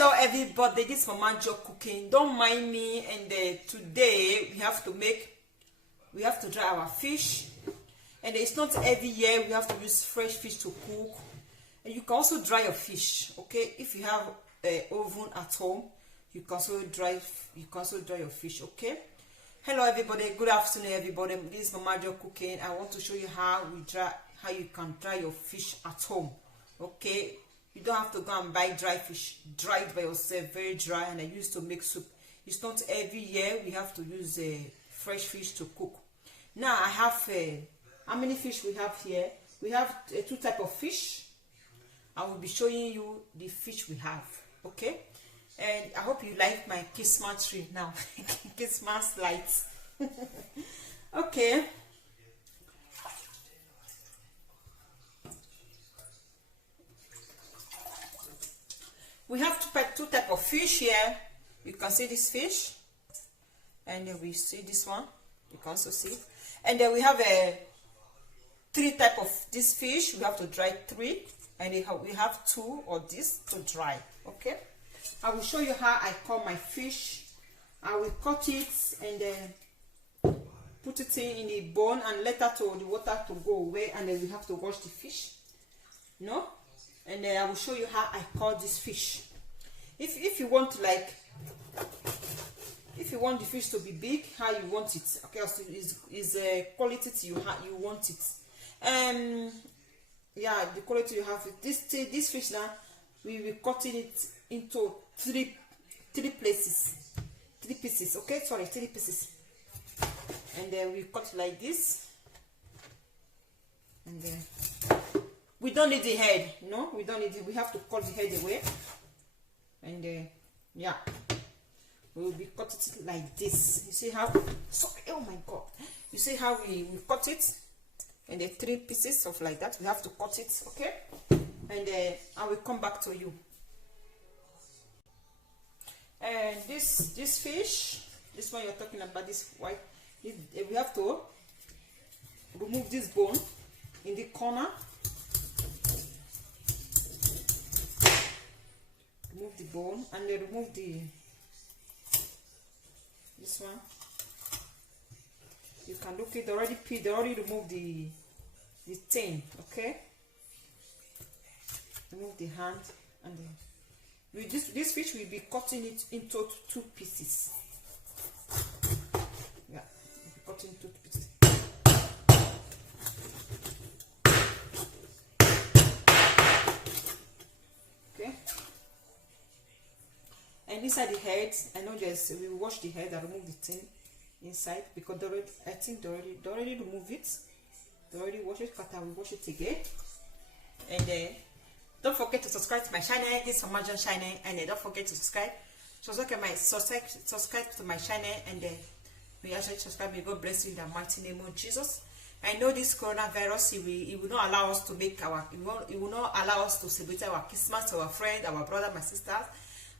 Hello everybody, this is Mama Jo cooking. Don't mind me. And today we have to dry our fish, and it's not every year we have to use fresh fish to cook. And you can also dry your fish, okay? If you have an oven at home, you can also dry your fish, okay? Hello everybody, good afternoon everybody. This is Mama Jo cooking. I want to show you how you can dry your fish at home, okay? You don't have to go and buy dry fish. Dry it by yourself, very dry. And I used to make soup. It's not every year we have to use fresh fish to cook. Now I have how many fish we have here? We have two types of fish. I will be showing you the fish we have, okay? And I hope you like my Christmas tree now. Christmas lights. Okay. We have two types of fish here. You can see this fish, and then we see this one. You can also see, and then we have three types of this fish. We have to dry 3, and we have 2 of this to dry. Okay, I will show you how I cut my fish. I will cut it and then put it in the bone and let the water to go away, and then we have to wash the fish. No. And then I will show you how I cut this fish. If you want the fish to be big, how you want it, okay? So is quality you want it. Yeah, the quality you have. This fish now, we will cut it into 3 pieces. 3 pieces, okay? Sorry, 3 pieces. And then we cut like this. And then we don't need the head, no, we don't need it. We have to cut the head away, and yeah, we will be cut it like this. You see how? Sorry, oh my God! You see how we cut it in the 3 pieces of like that. We have to cut it, okay? And I will come back to you. And this fish, this one you're talking about, this white, we have to remove this bone in the corner. Remove the bone, and then remove this one. You can look, it already peeled, they already removed the thing, okay? Remove the hand, and then with this fish we'll be cutting it into 2 pieces. Yeah, we'll be cutting 2 pieces. Okay. And inside the head, I know we wash the head and remove the thing inside, because I think they already remove it. They already wash it, but I will wash it again. And don't forget to subscribe to my channel. This is Mama Jo channel, and don't forget to subscribe. Subscribe to my channel, and we actually subscribe. May God bless you in the mighty name of Jesus. I know this coronavirus, it will not allow us to it will not allow us to celebrate our Christmas to our friends, our brother, my sisters.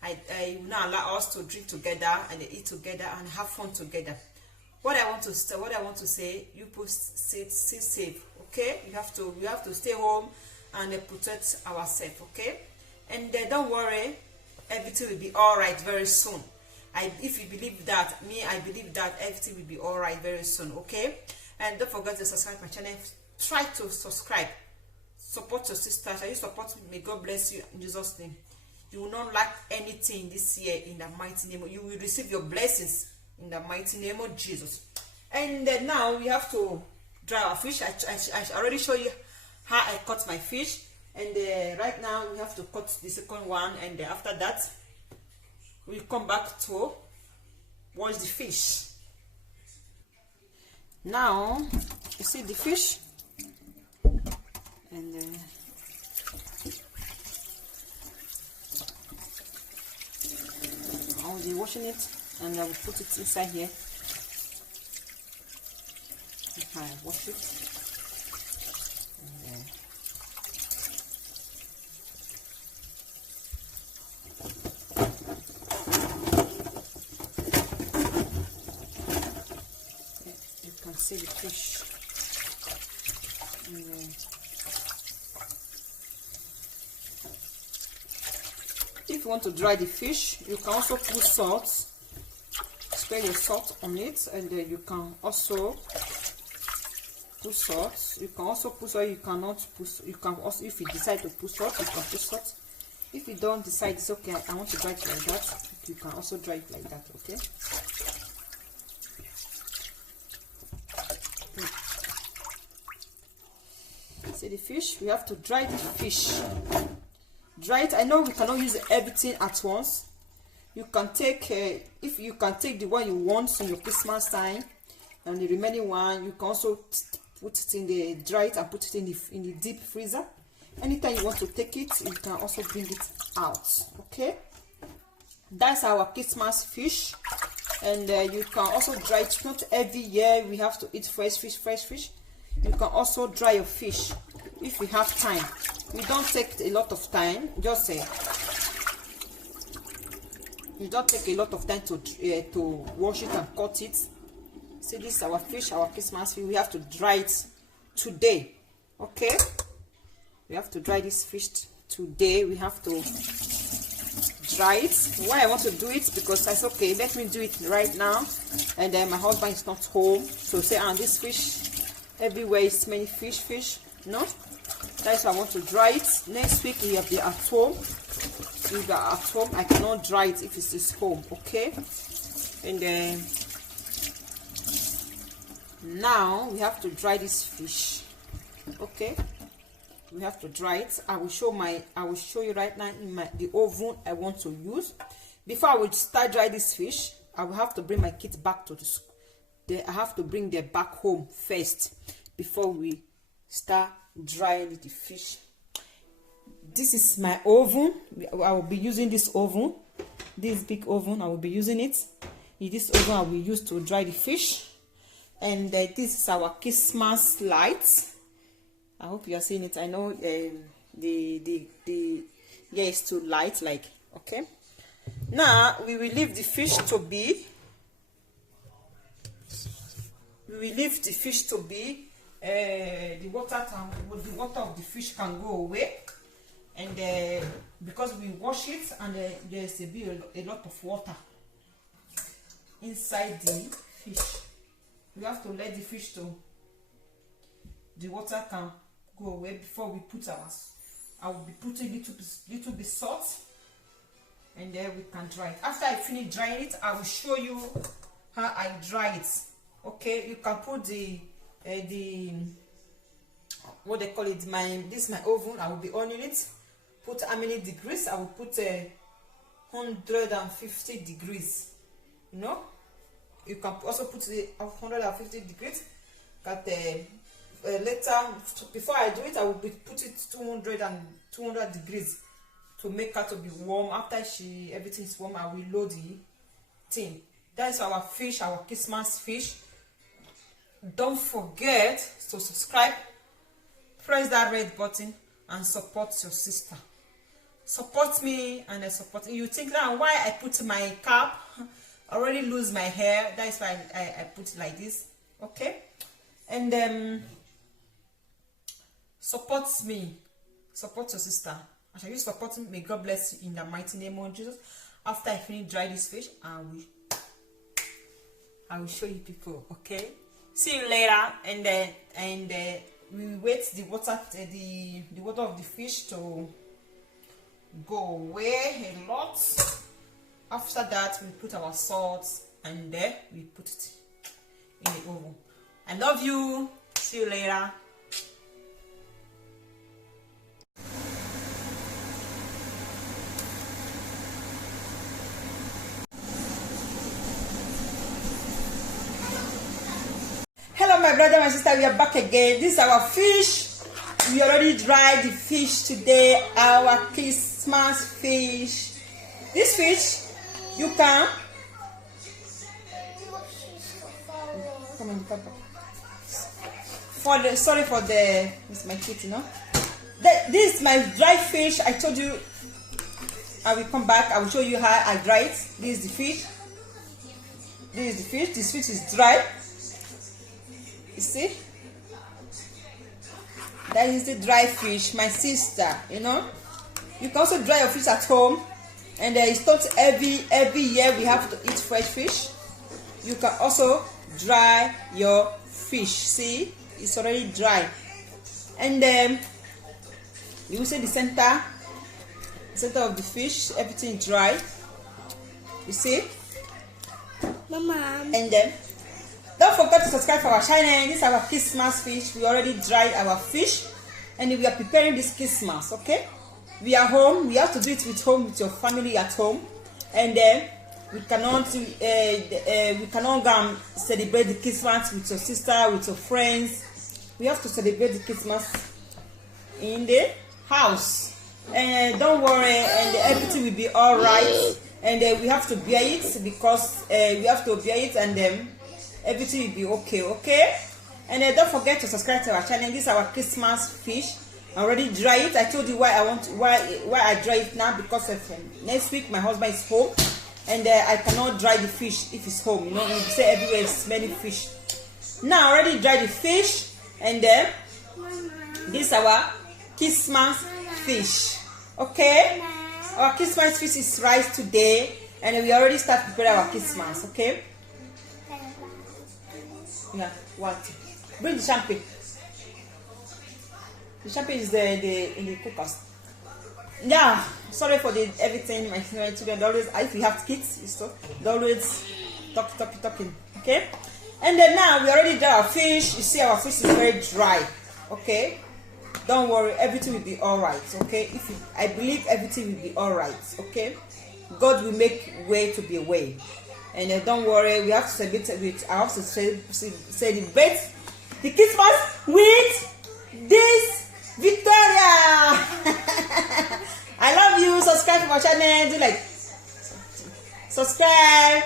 It will not allow us to drink together and eat together and have fun together. What I want to say, you stay safe, okay? We have to stay home and protect ourselves, okay? And don't worry, everything will be all right very soon. If you believe that, I believe that everything will be all right very soon, okay? And don't forget to subscribe to my channel. Try to subscribe. Support your sisters. Are you support me? May God bless you in Jesus' name. You will not lack anything this year in the mighty name. You will receive your blessings in the mighty name of Jesus. And now we have to dry our fish. I already showed you how I cut my fish. And right now we have to cut the second one. And after that, we'll come back to wash the fish. Now, you see the fish. And I'll be washing it, and I will put it inside here. I wash it. And you can see the fish. And you want to dry the fish, you can also put salt, spread your salt on it, and then you can also put salt. You can also put salt, you cannot put, you can also, if you decide to put salt, you can put salt. If you don't decide, it's okay, I want to dry it like that, you can also dry it like that, okay? See the fish, we have to dry the fish. Dry it. I know we cannot use everything at once. You can take, if you can take the one you want in your Christmas time, and the remaining one, you can also put it in the, dry it and put it in the deep freezer. Anytime you want to take it, you can also bring it out, okay? That's our Christmas fish. And you can also dry it. Not every year we have to eat fresh fish. You can also dry your fish if you have time. You don't take a lot of time, just say you don't take a lot of time to wash it and cut it. See, this is our fish, our Christmas fish. We have to dry it today, okay? We have to dry this fish today. We have to dry it. Why I want to do it, because I said, okay, let me do it right now, and then my husband is not home, so say, and this fish everywhere is many fish, no, that's why I want to dry it. Next week we have the at home. If you are at home, I cannot dry it if it's this home, okay? And then now we have to dry this fish, okay? We have to dry it. I will show you right now in the oven I want to use. Before I will start dry this fish, I will have to bring my kids back to the school. I have to bring them back home first before we start drying the fish. This is my oven. I will be using this oven, this big oven. I will be using it. In this oven I will use to dry the fish. And this is our Christmas lights. I hope you are seeing it. I know the yeah, it's too light, like, okay. Now we will leave the fish to be. We will leave the fish to be. The water of the fish can go away, and because we wash it, and there's a lot of water inside the fish. We have to let the fish to. The water can go away before we put ours. I will be putting little bit salt, and then we can dry it. After I finish drying it, I will show you how I dry it. Okay, you can put the what they call it, this is my oven. I will be on it. Put how many degrees? I will put 150 degrees. You know, you can also put 150 degrees. But later, before I do it, I will put it 200 degrees to make her to be warm. After everything is warm, I will load the thing. That is our fish, our Christmas fish. Don't forget to subscribe, press that red button, and support your sister. Support me, and I support you. You think now why I put my cap? I already lose my hair. That is why I put it like this. Okay, and support me, support your sister. As you support me, may God bless you in the mighty name of Jesus. After I finish dry this fish, I will show you people. Okay, see you later. And we wait the water of the fish to go away a lot. After that, we put our salt, and then we put it in the oven. I love you. See you later. Hello my brother, my sister, we are back again. This is our fish. We already dried the fish today, our Christmas fish. This fish, you can come on, Papa. Sorry for the, it's my kid, you know. This is my dry fish. I told you I will come back. I will show you how I dry it. This is the fish. This is the fish. This fish is dry. You see? That is the dry fish, my sister, you know. You can also dry your fish at home And it's not every year we have to eat fresh fish. You can also dry your fish. See, it's already dry. And then you will see the center of the fish, everything dry. You see, Mama. and then don't forget to subscribe for our channel. This is our Christmas fish. We already dried our fish, and we are preparing this Christmas. Okay, we are home. We have to do it with your family at home, and then we cannot go and celebrate the Christmas with your sister, with your friends. We have to celebrate the Christmas in the house. And don't worry, and everything will be all right. And we have to bear it, because we have to bear it, and everything will be okay. Okay. And don't forget to subscribe to our channel. This is our Christmas fish. I already dry it. I told you why I dry it now, because of next week my husband is home, and I cannot dry the fish if he's home. You know, you say everywhere is smelling fish. Now I already dried the fish, and this is our Christmas fish. Okay, our Christmas fish is rice today, and we already start preparing our Christmas. Okay. Yeah. What? Bring the champagne. The champagne is in the cookers. Yeah. Sorry for the everything. My children always, if you have kids, they always talking. Okay. And then now we already dry our fish. You see, our fish is very dry. Okay. Don't worry, everything will be all right. Okay. I believe everything will be all right. Okay. God will make way to be a way. And don't worry, we have to celebrate I have to celebrate the Christmas with this Victoria. I love you. Subscribe to our channel. Do like subscribe,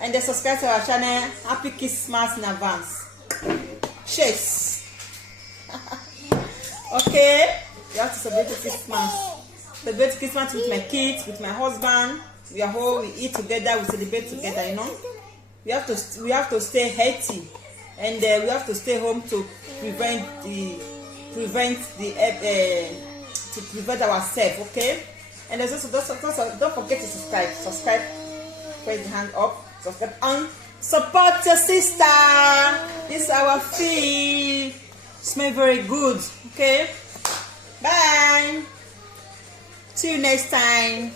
and then subscribe to our channel. Happy Christmas in advance. Cheers. Okay, we have to celebrate Christmas. Celebrate Christmas with my kids, with my husband. We are home. We eat together. We celebrate together. You know, we have to stay healthy, and we have to stay home to prevent ourselves. Okay, and there's also don't forget to subscribe. Subscribe. Press the hand up. Subscribe and support your sister. This is our fish. Smell very good. Okay. Bye. See you next time.